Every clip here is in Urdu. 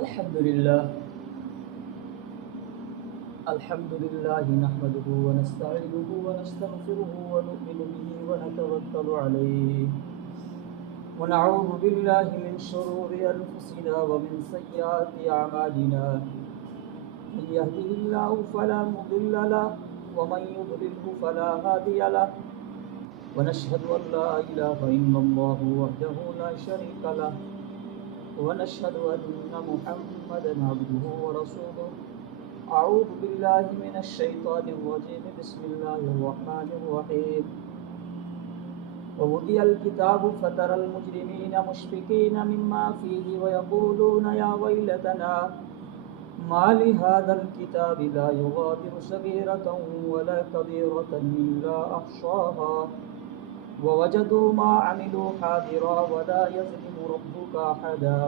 الحمد لله نحمده ونستعينه ونستغفره ونؤمن به ونتوكل عليه ونعوذ بالله من شرور أنفسنا ومن سيئات أعمالنا من يهده الله فلا مضل له ومن يضلله فلا هادي له ونشهد أن لا إله إلا الله وحده لا شريك له ونشهد أن محمدا عبده ورسوله أعوذ بالله من الشيطان الرجيم بسم الله الرحمن الرحيم ووضع الكتاب فترى المجرمين مشفقين مما فيه ويقولون يا ويلتنا ما لهذا الكتاب لا يغادر صغيرة ولا كبيرة إلا أحصاها ووجدوا ما عملوا حاضرا ولا يظلم ربك أحدا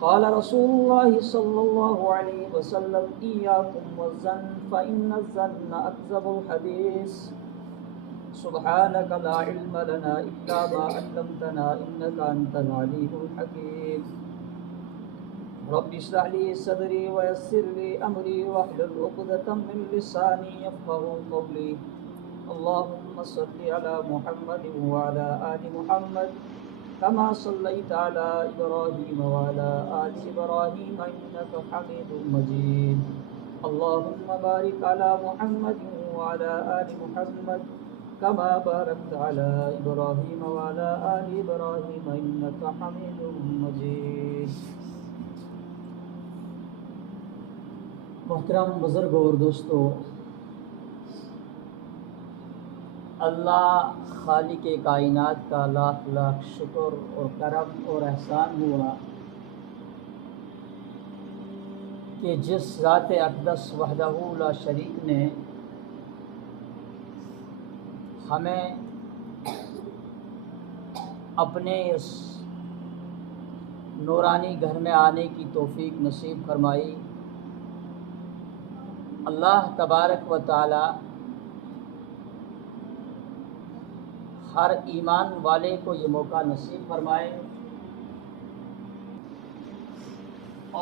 قال رسول الله صلى الله عليه وسلم إياكم والظن فإن الظن أكذب الحديث سبحانك لا علم لنا إلا ما علمتنا إنك أنت العليم الحكيم رب اشرح لي صدري ويسر لي أمري واحلل عقدة من لساني يفقهوا قولي اللهم صل على محمد وعلى آل محمد كما صليت على إبراهيم وعلى آل إبراهيم إنك حميد مجيد اللهم بارك على محمد وعلى آل محمد كما باركت على إبراهيم وعلى آل إبراهيم إنك حميد مجيد. محترم بزرگ اور دوستو، اللہ خالق کائنات کا لاکھ لاکھ شکر اور کرم اور احسان ہوا کہ جس ذات اقدس وحدہ لا شریک نے ہمیں اپنے اس نورانی گھر میں آنے کی توفیق نصیب فرمائی. اللہ تبارک و تعالی ہر ایمان والے کو یہ موقع نصیب فرمائے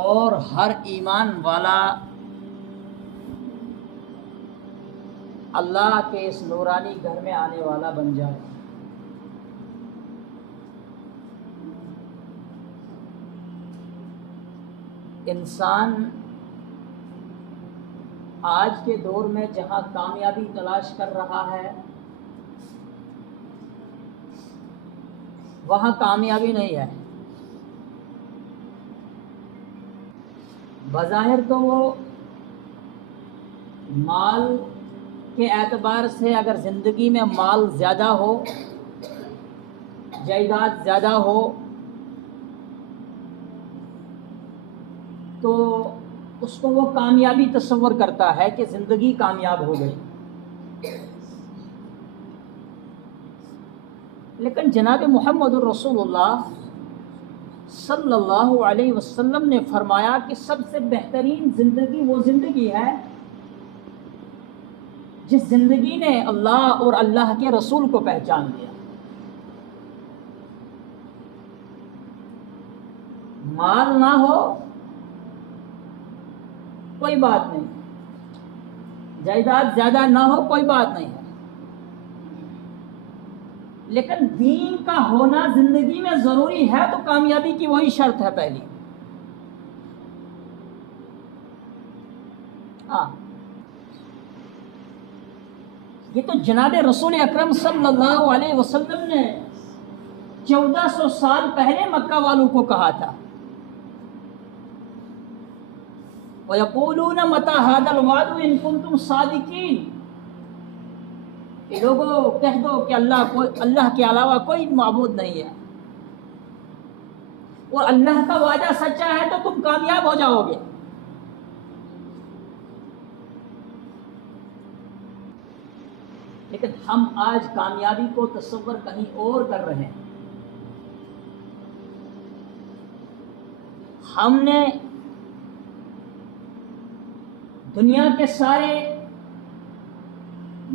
اور ہر ایمان والا اللہ کے اس نورانی گھر میں آنے والا بن جائے. انسان آج کے دور میں جہاں کامیابی تلاش کر رہا ہے وہاں کامیابی نہیں ہے. بظاہر تو وہ مال کے اعتبار سے اگر زندگی میں مال زیادہ ہو، جائیداد زیادہ ہو، تو اس کو وہ کامیابی تصور کرتا ہے کہ زندگی کامیاب ہو گئی. لیکن جناب محمد الرسول اللہ صلی اللہ علیہ وسلم نے فرمایا کہ سب سے بہترین زندگی وہ زندگی ہے جس زندگی نے اللہ اور اللہ کے رسول کو پہچان لیا. مال نہ ہو کوئی بات نہیں، جائیداد زیادہ نہ ہو کوئی بات نہیں ہے، لیکن دین کا ہونا زندگی میں ضروری ہے تو کامیابی کی وہی شرط ہے پہلی. ہاں، یہ تو جناب رسول اکرم صلی اللہ علیہ وسلم نے 1400 سال پہلے مکہ والوں کو کہا تھا. وَيَقُولُونَ مَتَى هَذَا الْوَعْدُ إِن كُنتُمْ صَادِقِينَ، کہ لوگوں کہہ دو کہ اللہ کے علاوہ کوئی معبود نہیں ہے اور اللہ کا وعدہ سچا ہے تو تم کامیاب ہو جاؤ گے. لیکن ہم آج کامیابی کو تصور کہیں اور کر رہے ہیں. ہم نے دنیا کے سارے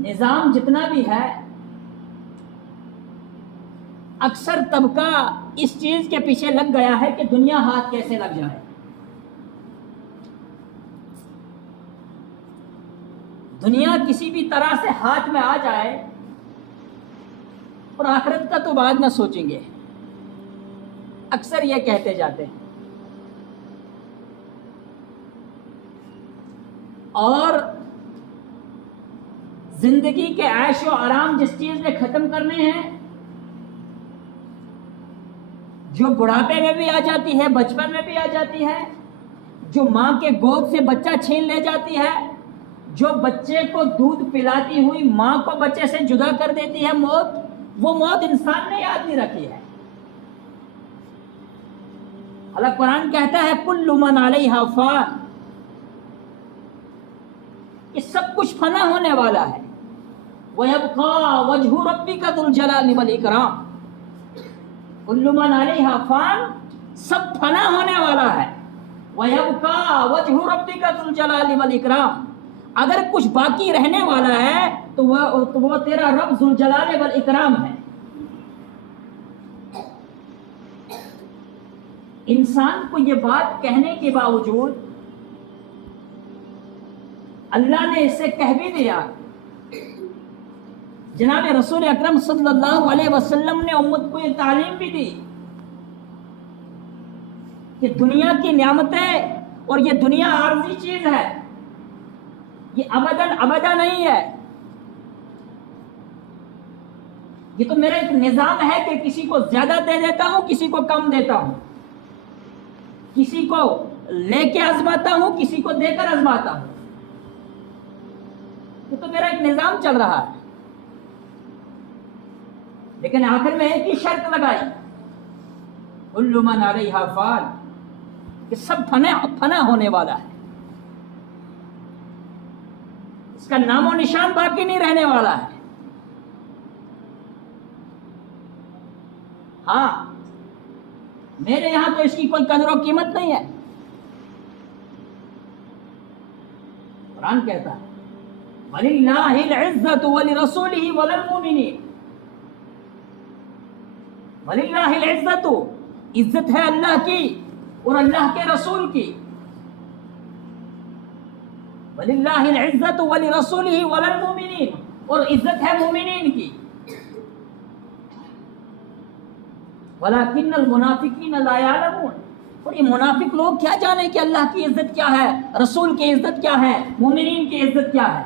نظام جتنا بھی ہے اکثر طبقہ اس چیز کے پیچھے لگ گیا ہے کہ دنیا ہاتھ کیسے لگ جائے. دنیا کسی بھی طرح سے ہاتھ میں آ جائے اور آخرت کا تو بعد میں سوچیں گے. اکثر یہ کہتے جاتے ہیں. اور زندگی کے عیش و آرام جس چیز نے ختم کرنے ہیں، جو بڑھاپے میں بھی آ جاتی ہے، بچپن میں بھی آ جاتی ہے، جو ماں کے گود سے بچہ چھین لے جاتی ہے، جو بچے کو دودھ پلاتی ہوئی ماں کو بچے سے جدا کر دیتی ہے موت، وہ موت انسان نے یاد نہیں رکھی ہے. اللہ قرآن کہتا ہے کل من علیہا فان، یہ سب کچھ فنا ہونے والا ہے. وَيَبْقَى وَجْهُ رَبِّكَ ذُو الْجَلَالِ وَالْإِكْرَامِ. کل من علیہا فان، سب فنا ہونے والا ہے. وَيَبْقَى وَجْهُ رَبِّكَ ذُو الْجَلَالِ وَالْإِكْرَامِ. اگر کچھ باقی رہنے والا ہے تو وہ تیرا رب ذو الجلال والاکرام ہے. انسان کو یہ بات کہنے کے باوجود اللہ نے اسے کہہ بھی دیا. جناب رسول اکرم صلی اللہ علیہ وسلم نے امت کو یہ تعلیم بھی دی کہ دنیا کی نعمتیں اور یہ دنیا عارضی چیز ہے، یہ ابدا نہیں ہے. یہ تو میرا ایک نظام ہے کہ کسی کو زیادہ دے دیتا ہوں، کسی کو کم دیتا ہوں، کسی کو لے کے آزماتا ہوں، کسی کو دے کر آزماتا ہوں. یہ تو میرا ایک نظام چل رہا ہے. لیکن آخر میں ایک ہی شرط لگائی، کل من علیہا فان، کہ سب فنا ہونے والا ہے. اس کا نام و نشان باقی نہیں رہنے والا ہے. ہاں، میرے یہاں تو اس کی کوئی قدر و قیمت نہیں ہے. قرآن کہتا ہے وَلِلَّهِ الْعِزَّةُ وَلِرَسُولِهِ وَلِلْمُؤْمِنِينَ. وَلِلَّهِ الْعِزَّةُ، عزت ہے اللہ کی اور اللہ کے رسول کی. وَلِلَّهِ الْعِزَّةُ وَلِرَسُولِهِ وَلِلْمُؤْمِنِينَ، اور عزت ہے مومنین کی. وَلَكِنَّ الْمُنَافِقِينَ لَا يَعْلَمُونَ، اور یہ منافق لوگ کیا جانے کہ اللہ کی عزت کیا ہے، رسول کی عزت کیا ہے، مومنین کی عزت کیا ہے.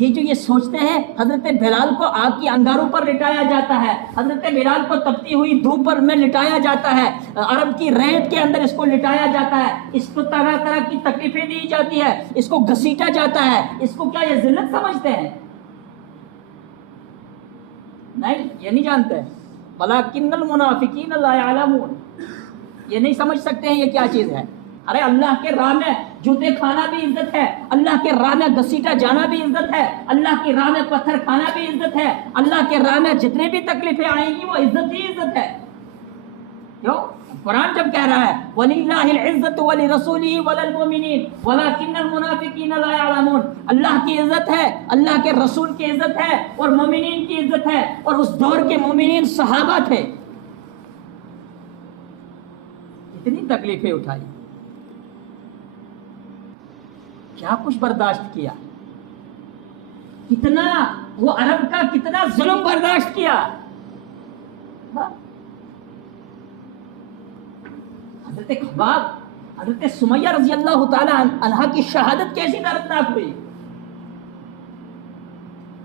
یہ سوچتے ہیں حضرت بلال کو آگ کی انگاروں پر لٹایا جاتا ہے، حضرت بلال کو تپتی ہوئی دھوپ پر میں لٹایا جاتا ہے، عرب کی ریت کے اندر اس کو لٹایا جاتا ہے، اس کو طرح طرح کی تکلیفیں دی جاتی ہے، اس کو گھسیٹا جاتا ہے. اس کو کیا یہ ذلت سمجھتے ہیں؟ نہیں، یہ نہیں جانتے. وَلَكِنَّ الْمُنَافِقِينَ لَا يَعْلَمُونَ، یہ نہیں سمجھ سکتے ہیں یہ کیا چیز ہے. ارے اللہ کے راہ میں جوتے کھانا بھی عزت ہے، اللہ کے راہ میں گھسیٹا جانا بھی عزت ہے، اللہ کی راہ میں پتھر کھانا بھی عزت ہے، اللہ کے راہ میں جتنے بھی تکلیفیں آئیں گی وہ عزت ہی عزت ہے. کیوں؟ قرآن جب کہہ رہا ہے وَلِلَّهِ الْعِزَّةُ وَلِرَسُولِهِ وَلِلْمُؤْمِنِينَ وَلَكِنَّ الْمُنَافِقِينَ لَا يَعْلَمُونَ، اللہ کی عزت ہے، اللہ کے رسول کی عزت ہے اور مومنین کی عزت ہے. اور اس دور کے مومنین صحابہ تھے. کتنی تکلیفیں اٹھائی، کیا کچھ برداشت کیا، کتنا وہ عرب کا کتنا ظلم برداشت کیا. حضرت خباب، حضرت سمیہ رضی اللہ تعالی عنہا کی شہادت کیسی دردناک ہوئی.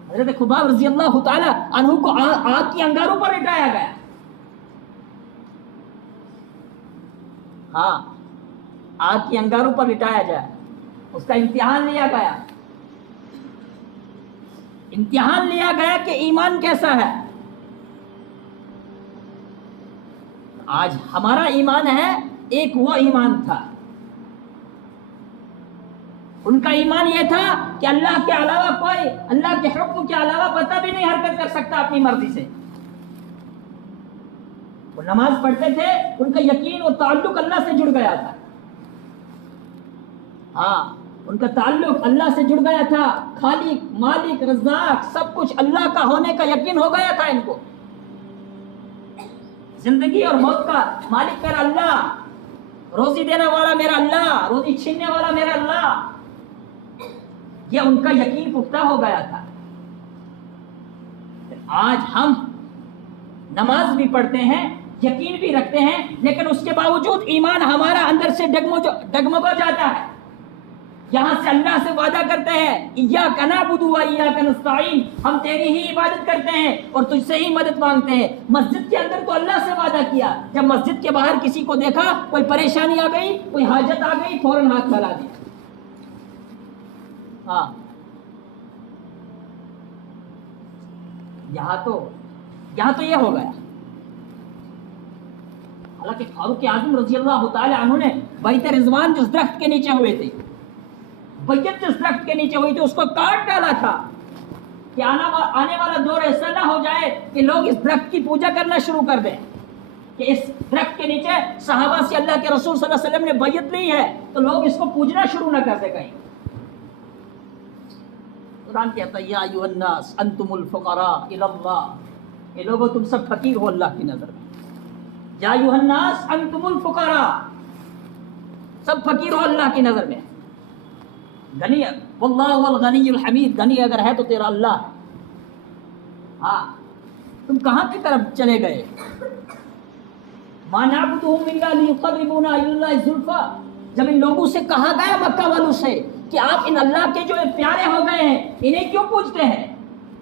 حضرت خباب رضی اللہ تعالی عنہ کو آگ کی انگاروں پر لٹایا گیا. ہاں، آگ کی انگاروں پر لٹایا جائے، اس کا امتحان لیا گیا. امتحان لیا گیا کہ ایمان کیسا ہے. آج ہمارا ایمان ہے، ایک وہ ایمان تھا. ان کا ایمان یہ تھا کہ اللہ کے علاوہ کوئی، اللہ کے حکم کے علاوہ پتہ بھی نہیں حرکت کر سکتا اپنی مرضی سے. وہ نماز پڑھتے تھے، ان کا یقین اور تعلق اللہ سے جڑ گیا تھا. ہاں، ان کا تعلق اللہ سے جڑ گیا تھا، خالق مالک رزاق سب کچھ اللہ کا ہونے کا یقین ہو گیا تھا ان کو. زندگی اور موت کا مالک میرا اللہ، روزی دینے والا میرا اللہ، روزی چھیننے والا میرا اللہ، یہ ان کا یقین پختہ ہو گیا تھا. آج ہم نماز بھی پڑھتے ہیں، یقین بھی رکھتے ہیں، لیکن اس کے باوجود ایمان ہمارا اندر سے ڈگمگا جاتا ہے. یہاں سے اللہ سے وعدہ کرتے ہیں ایاک نعبد و ایاک نستعین، ہم تیری ہی عبادت کرتے ہیں اور تجھ سے ہی مدد مانگتے ہیں. مسجد کے اندر تو اللہ سے وعدہ کیا، جب مسجد کے باہر کسی کو دیکھا، کوئی پریشانی آ گئی، کوئی حاجت آ گئی، فوراً ہاتھ پھیلا دیا. ہاں یہاں تو یہ ہو گیا. حالانکہ فاروق اعظم رضی اللہ تعالی عنہ نے بیت رضوان جس درخت کے نیچے ہوئے تھے، بیعت جس درخت کے نیچے ہوئی تھی، اس کو کاٹ ڈالا تھا کہ آنے والا دور ایسا نہ ہو جائے کہ لوگ اس درخت کی پوجا کرنا شروع کر دیں، کہ اس درخت کے نیچے صحابہ سے اللہ کے رسول صلی اللہ علیہ وسلم نے بیعت لی ہے تو لوگ اس کو پوجنا شروع نہ کر دیں. کہیں قرآن کہتا ہے یا ایھا الناس انتم الفقراء الی اللہ، یہ لوگوں تم سب فقیر ہو اللہ کی نظر میں. یا ایھا الناس انتم الفقراء، سب فقیر ہو اللہ کی نظر میں. غنی واللہ الغنی الحمید، غنی اگر ہے تو تیرا اللہ. ہاں تم کہاں کی طرف چلے گئے؟ ما نعبدهم الا ليقربونا الى الله زلفى، جب ان لوگوں سے کہا گیا مکہ والوں سے کہ آپ ان اللہ کے جو پیارے ہو گئے ہیں انہیں کیوں پوجتے ہیں،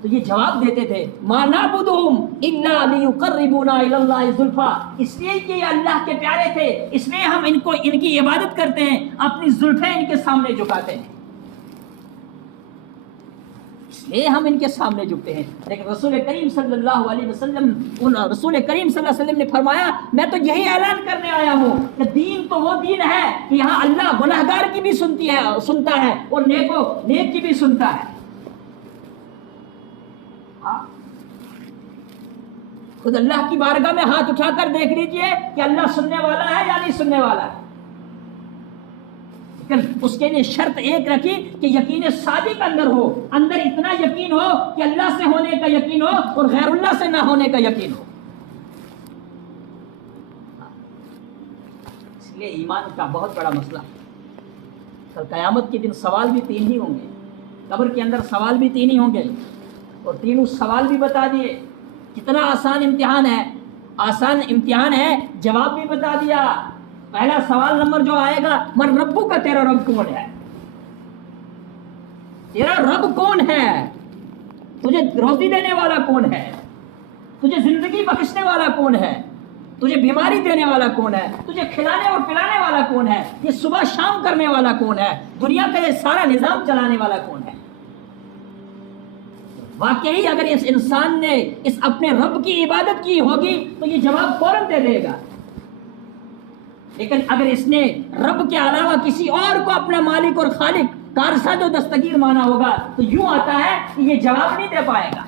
تو یہ جواب دیتے تھے ما نعبدهم الا ليقربونا الى الله زلفى، اس لیے کہ یہ اللہ کے پیارے تھے اس لیے ہم ان کی عبادت کرتے ہیں، اپنی زلفیں ان کے سامنے جھکاتے ہیں، اس لیے ہم ان کے سامنے جھکتے ہیں. لیکن رسول کریم صلی اللہ علیہ وسلم نے فرمایا میں تو یہی اعلان کرنے آیا ہوں کہ دین تو وہ دین ہے کہ یہاں اللہ گناہگار کی بھی سنتا ہے اور نیک کی بھی سنتا ہے. خود اللہ کی بارگاہ میں ہاتھ اٹھا کر دیکھ لیجئے کہ اللہ سننے والا ہے یا نہیں سننے والا ہے. اس کے لیے شرط ایک رکھی کہ یقین صادق اندر ہو، اندر اتنا یقین ہو کہ اللہ سے ہونے کا یقین ہو اور غیر اللہ سے نہ ہونے کا یقین ہو. اس لیے ایمان کا بہت بڑا مسئلہ. کل قیامت کے دن سوال بھی تین ہی ہوں گے، قبر کے اندر سوال بھی تین ہی ہوں گے، اور تینوں سوال بھی بتا دیے. کتنا آسان امتحان ہے، آسان امتحان ہے، جواب بھی بتا دیا. پہلا سوال نمبر جو آئے گا من ربو کا، تیرا رب کون ہے؟ تیرا رب کون ہے؟ تجھے روزی دینے والا کون ہے؟ تجھے زندگی بخشنے والا کون ہے؟ تجھے بیماری دینے والا کون ہے؟ تجھے کھلانے اور پلانے والا کون ہے؟ یہ صبح شام کرنے والا کون ہے؟ دنیا کا یہ سارا نظام چلانے والا کون ہے؟ واقعی اگر اس انسان نے اس اپنے رب کی عبادت کی ہوگی تو یہ جواب فوراً دے دے گا. لیکن اگر اس نے رب کے علاوہ کسی اور کو اپنا مالک اور خالق کارساز و دستگیر مانا ہوگا تو یوں آتا ہے کہ یہ جواب نہیں دے پائے گا.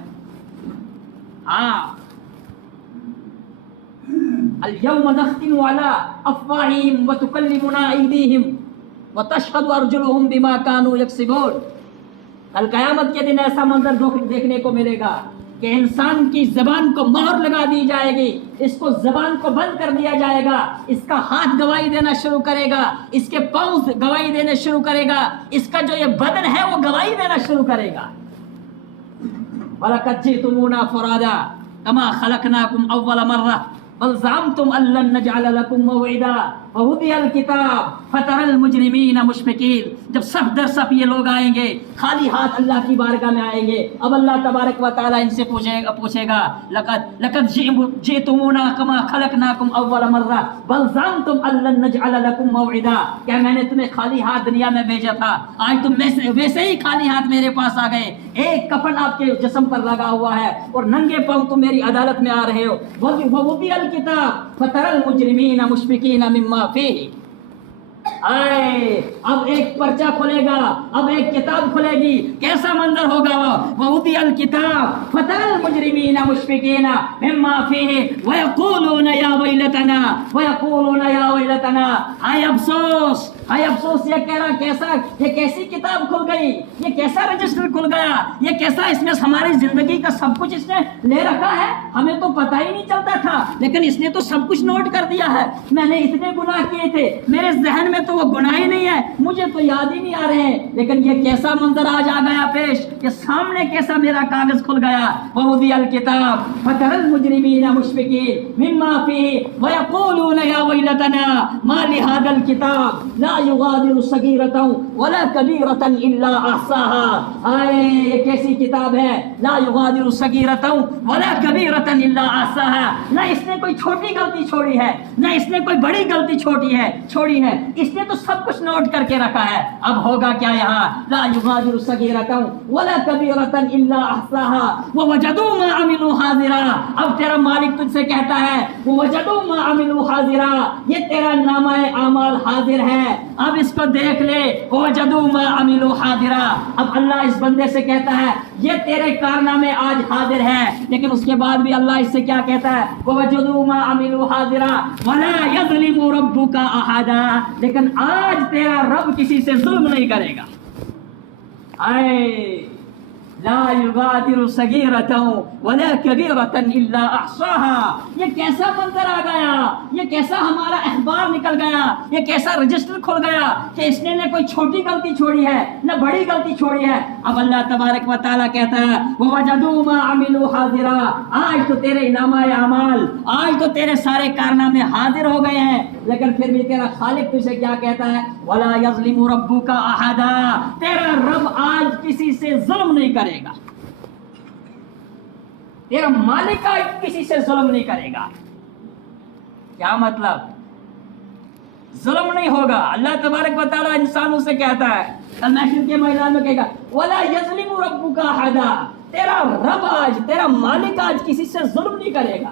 اليوم نختم على افواههم وتكلمنا ايديهم وتشهد ارجلهم بما كانوا يكسبون. کل قیامت کے دن ایسا منظر دیکھنے کو ملے گا کہ انسان کی زبان کو مہر لگا دی جائے گی، اس کو زبان کو بند کر دیا جائے گا، اس کا ہاتھ گواہی دینا شروع کرے گا، اس کے پاؤں گواہی دینا شروع کرے گا، اس کا جو یہ بدن ہے وہ گواہی دینا شروع کرے گا. وَلَقَدْ جِئْتُمُونَا فُرَادَىٰ كَمَا خَلَقْنَاكُمْ أَوَّلَ مَرَّةٍ بل زعمتم ان لن نجعل لكم موعدا ووضع الكتاب فترى المجرمين مشفقين. جب صف در صف یہ لوگ آئیں گے خالی ہاتھ اللہ کی بارگاہ میں آئیں گے، اب اللہ تبارک و تعالی ان سے پوچھے گا لقد جئتمونا كما خلقناكم اول مره بل زعمتم ان لن نجعل لكم موعدا. کیا میں نے تمہیں خالی ہاتھ دنیا میں بھیجا تھا؟ آج تم ویسے ہی خالی ہاتھ میرے پاس آ گئے، ایک کفن آپ کے جسم پر لگا ہوا ہے اور ننگے پاؤں تم میری عدالت میں آ رہے ہو. ووضع الکتاب فترى المجرمین مشفقین مما فیہ. آئے اب ایک پرچہ کھلے گا، اب ایک کتاب کھلے گی، کیسا منظر ہوگا وہ وَوُضِعَ الْكِتَابُ فَتَرَى الْمُجْرِمِينَ مُشْفِقِينَ مِمَّا فِيهِ وَيَقُولُونَ يَا وَيْلَتَنَا ہائے افسوس، ہائے افسوس، یہ کہہ رہا یہ کیسی کتاب کھل گئی، یہ کیسا رجسٹر کھل گیا، یہ کیسا اس میں ہماری زندگی کا سب کچھ اس نے لے رکھا ہے، ہمیں تو پتہ ہی نہیں چلتا تھا، لیکن اس نے تو سب کچھ نوٹ کر دیا ہے، میں نے اتنے گناہ کیے تھے، میرے ذہن میں تو وہ گناہ ہی نہیں ہے، مجھے تو یاد ہی نہیں آ رہے ہیں، لیکن یہ کیسا منظر آج آ گیا پیش، یہ سامنے کیسا میرا کاغذ کھل گیا۔ وَوُضِعَ الْكِتَابُ فَتَرَى الْمُجْرِمِينَ مُشْفِقِينَ مِمَّا فِيهِ وَيَقُولُونَ يَا وَيْلَتَنَا مَا لِهَذَا الْكِتَابِ لَا يُغَادِرُ صَغِيرَةً وَلَا كَبِيرَةً إِلَّا أَحْصَاهَا۔ آئے یہ کیسی کتاب ہے، لا يغادر صغيرة ولا كبيرة إلا أحصاها، نہ اس نے کوئی چھوٹی غلطی چھوڑی ہے، نہ اس نے کوئی بڑی غلطی چھوڑی ہے، اس نے تو سب کچھ نوٹ کر کے رکھا ہے۔ اب ہوگا کیا یہاں، لا يغادر صغيرة ولا كبيرة إلا أحصاها ووجدوا ما عملوا حاضرا۔ اب تیرا مالک تجھ سے کہتا ہے ووجدوا ما عملوا حاضرا، یہ تیرا نامہ اعمال حاضر ہے، اب اس کو دیکھ لے، ووجدوا ما عملوا حاضرا۔ اب اللہ اس بندے سے کہتا ہے یہ تیرے کارنامے آج حاضر ہیں، لیکن اس کے بعد بھی اللہ اس سے کیا کہتا ہے، وَوَجَدُوا مَا عَمِلُوا حَاضِرًا وَلَا يَظْلِمُ رَبُّكَ أَحَدًا، لیکن آج تیرا رب کسی سے ظلم نہیں کرے گا۔ اے لا يغادر صغيرة ولا كبيرة إلا أحصاها، یہ کیسا منظر آ گیا، یہ کیسا ہمارا اخبار نکل گیا، یہ کیسا رجسٹر کھل گیا کہ اس نے نہ کوئی چھوٹی غلطی چھوڑی ہے نہ بڑی غلطی چھوڑی ہے۔ اب اللہ تبارک و تعالیٰ کہتا ہے وَوَجَدُوا مَا عَمِلُوا حَاضِرًا، آج تو تیرے نامہ اعمال، آج تو تیرے سارے کارنامے حاضر ہو گئے ہیں، لیکن پھر بھی تیرا خالق تجھے کیا کہتا ہے، وَلَا يَظْلِمُ رَبُّكَ أَحَدًا، تیرا رب آج کسی سے ظلم نہیں کرے گا، تیرا مالک آج کسی سے ظلم نہیں کرے گا۔ کیا مطلب، ظلم نہیں ہوگا۔ اللہ تبارک و تعالیٰ انسانوں سے کہتا ہے کل محشر کے میدان میں کہے گا وَلَا يَظْلِمُ رَبُّكَ أَحَدًا، تیرا رب آج، تیرا مالک آج کسی سے ظلم نہیں کرے گا۔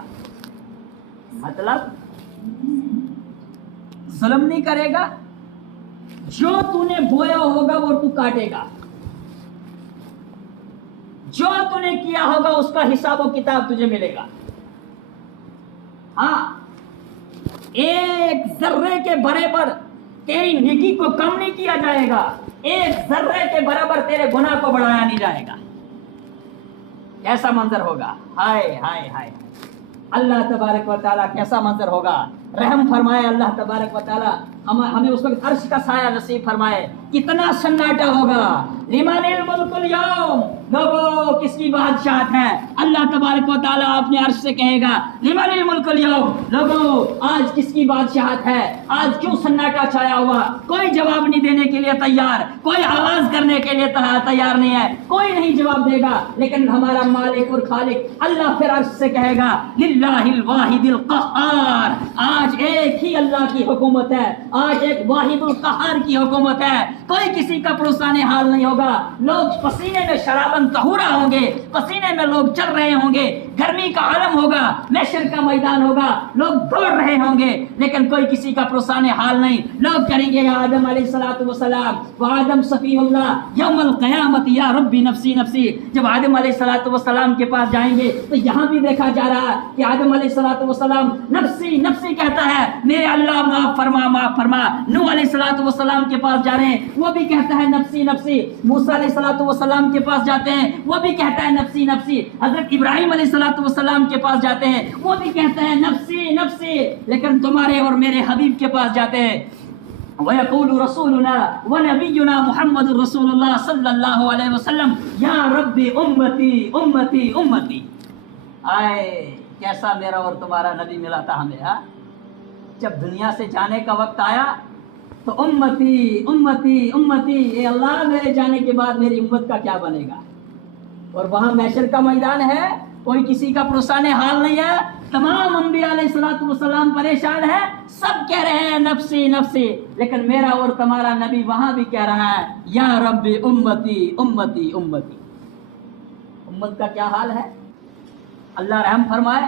مطلب ظلم نہیں کرے گا، جو تو نے بویا ہوگا وہ تو کاٹے گا، جو تو نے کیا ہوگا اس کا حساب و کتاب تجھے ملے گا۔ ہاں، ایک ذرے کے برابر تیری نیکی کو کم نہیں کیا جائے گا، ایک ذرے کے برابر تیرے گناہ کو بڑھایا نہیں جائے گا۔ کیسا منظر ہوگا، ہائے ہائے ہائے، اللہ تبارک و تعالیٰ کیسا منظر ہوگا۔ رحم فرمائے اللہ تبارک و تعالیٰ، ہمیں اس وقت عرش کا سایہ نصیب فرمائے۔ کتنا سناٹا ہوگا، لمن الملک اليوم، لوگوں کس کی بادشاہت ہے؟ اللہ تبارک و تعالیٰ اپنے عرش سے کہے گا لمن الملک اليوم، لوگوں آج کس کی بادشاہت ہے؟ آج کیوں سناٹا چھایا ہوا؟ کوئی جواب نہیں دینے کے لیے تیار، کوئی آواز کرنے کے لیے تیار نہیں ہے، کوئی نہیں جواب دے گا، لیکن ہمارا مالک اور خالق اللہ پھر عرش سے کہے گا للہ الواحد القہار، آج ایک ہی اللہ کی حکومت ہے، آج ایک واحد القہار کی حکومت ہے، کوئی کسی کا پروسان حال نہیں ہوگا۔ لوگ پسینے میں شرابن طہورا ہوں گے، پسینے میں لوگ چل رہے ہوں گے، گرمی کا عالم ہوگا، محشر کا میدان ہوگا، لوگ دوڑ رہے ہوں گے، لیکن کوئی کسی کا پروسان حال نہیں۔ لوگ کریں گے یا آدم علیہ السلام و آدم صفی اللہ یوم القیامت یا ربی نفسی نفسی، جب آدم علیہ السلام کے پاس جائیں گے تو یہاں بھی دیکھا جا رہا ہے کہ آدم علیہ السلام نفسی نفسی کہتا ہے، میرے اللہ معاف فرما معاف فرما۔ نوح علیہ السلام کے پاس جا رہے ہیں، وہ بھی کہتا ہے نفسی نفسی۔ موسیٰ علیہ السلام کے پاس جاتے ہیں، وہ بھی کہتا ہے نفسی نفسی۔ حضرت ابراہیم علیہ السلام کے پاس جاتے ہیں، وہ بھی کہتے ہیں نفسی نفسی، لیکن تمہارے اور میرے حبیب کے پاس جاتے ہیں وَيَقُولُ رَسُولُنَا وَنَبِيُّنَا مُحَمَّدٌ رَسُولُ اللَّهِ صلی اللہ علیہ وسلم یا رب امتی امتی امتی۔ آئے کیسا میرا اور تمہارا نبی ملا تھا ہمیں، ہاں؟ جب دنیا سے جانے کا وقت آیا تو امتی امتی امتی، اے اللہ میرے جانے کے بعد میری امت کا کیا بنے گا؟ اور وہاں محشر کا میدان ہے، کوئی کسی کا پرسان حال نہیں ہے، تمام انبیاء علیہ السلام پریشان ہیں، سب کہہ رہے ہیں نفسی نفسی، لیکن میرا اور تمہارا نبی وہاں بھی کہہ رہا ہے یا رب امتی امتی امتی۔ امت کا کیا حال ہے؟ اللہ رحم فرمائے۔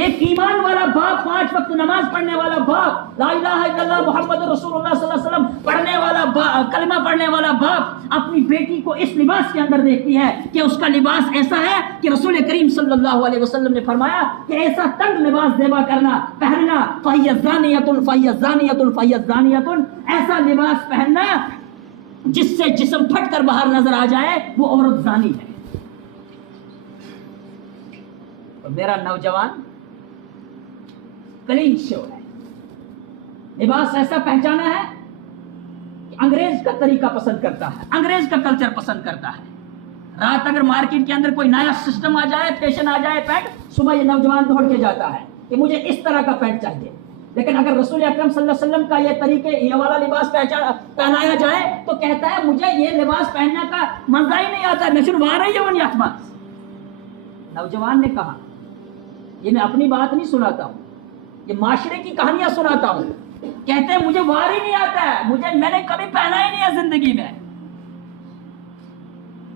ایک ایمان والا باپ، 5 وقت نماز پڑھنے والا باپ، لا الہ الا اللہ محمد رسول اللہ صلی اللہ علیہ وسلم پڑھنے والا باپ، کلمہ پڑھنے والا باپ اپنی بیٹی کو اس لباس کے اندر دیکھتی ہے کہ اس کا لباس ایسا ہے کہ رسول کریم صلی اللہ علیہ وسلم نے فرمایا کہ ایسا تنگ لباس زیبا کرنا، پہننا، فَهِيَ زَانِيَةٌ فَهِيَ زَانِيَةٌ فَهِيَ زَانِيَةٌ، ایسا لباس پہننا جس سے جسم پھٹ کر باہر نظر آ جائے، وہ عورت زانی ہے۔ اور میرا نوجوان کلین شو ہے، لباس ایسا پہچانا ہے کہ انگریز کا طریقہ پسند کرتا ہے، انگریز کا کلچر پسند کرتا ہے۔ رات اگر مارکیٹ کے اندر کوئی نیا سسٹم آ جائے، فیشن آ جائے پینٹ، صبح یہ نوجوان دوڑ کے جاتا ہے کہ مجھے اس طرح کا پینٹ چاہیے۔ لیکن اگر رسول اکرم صلی اللہ علیہ وسلم کا یہ طریقے، یہ والا لباس پہنایا جائے تو کہتا ہے مجھے یہ لباس پہننے کا مزہ ہی نہیں آتا، نوجوان نے کہا، یہ میں اپنی بات نہیں سناتا ہوں، یہ معاشرے کی کہانیاں سناتا ہوں۔ کہتے ہیں مجھے وار ہی نہیں آتا ہے، میں نے کبھی پہنا ہی نہیں ہے زندگی میں۔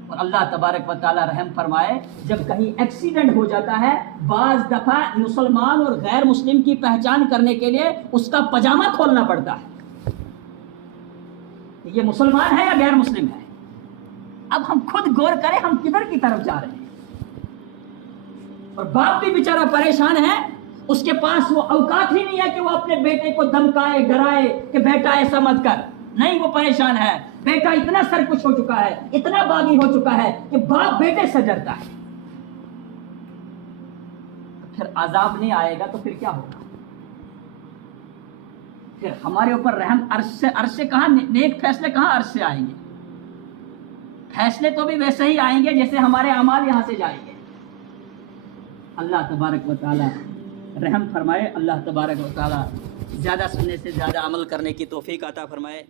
اور اللہ تبارک و تعالی رحم فرمائے، جب کہیں ایکسیڈنٹ ہو جاتا ہے، بعض دفعہ مسلمان اور غیر مسلم کی پہچان کرنے کے لیے اس کا پاجامہ کھولنا پڑتا ہے، یہ مسلمان ہے یا غیر مسلم ہے۔ اب ہم خود غور کریں، ہم کدھر کی طرف جا رہے ہیں۔ اور باپ بھی بیچارہ پریشان ہے، اس کے پاس وہ اوقات ہی نہیں ہے کہ وہ اپنے بیٹے کو دمکائے، ڈرائے کہ بیٹا ایسا مت کر، نہیں، وہ پریشان ہے۔ بیٹا اتنا سرکش ہو چکا ہے، اتنا باغی ہو چکا ہے کہ باپ بیٹے سے ڈرتا ہے۔ پھر عذاب نہیں آئے گا تو پھر کیا ہوگا؟ پھر ہمارے اوپر رحم عرش سے کہاں، نیک فیصلے کہاں عرش سے آئیں گے؟ فیصلے تو بھی ویسے ہی آئیں گے جیسے ہمارے اعمال یہاں سے جائیں گے۔ اللہ تبارک و تعالی رحم فرمائے، اللہ تبارک و تعالی زیادہ سننے سے زیادہ عمل کرنے کی توفیق عطا فرمائے۔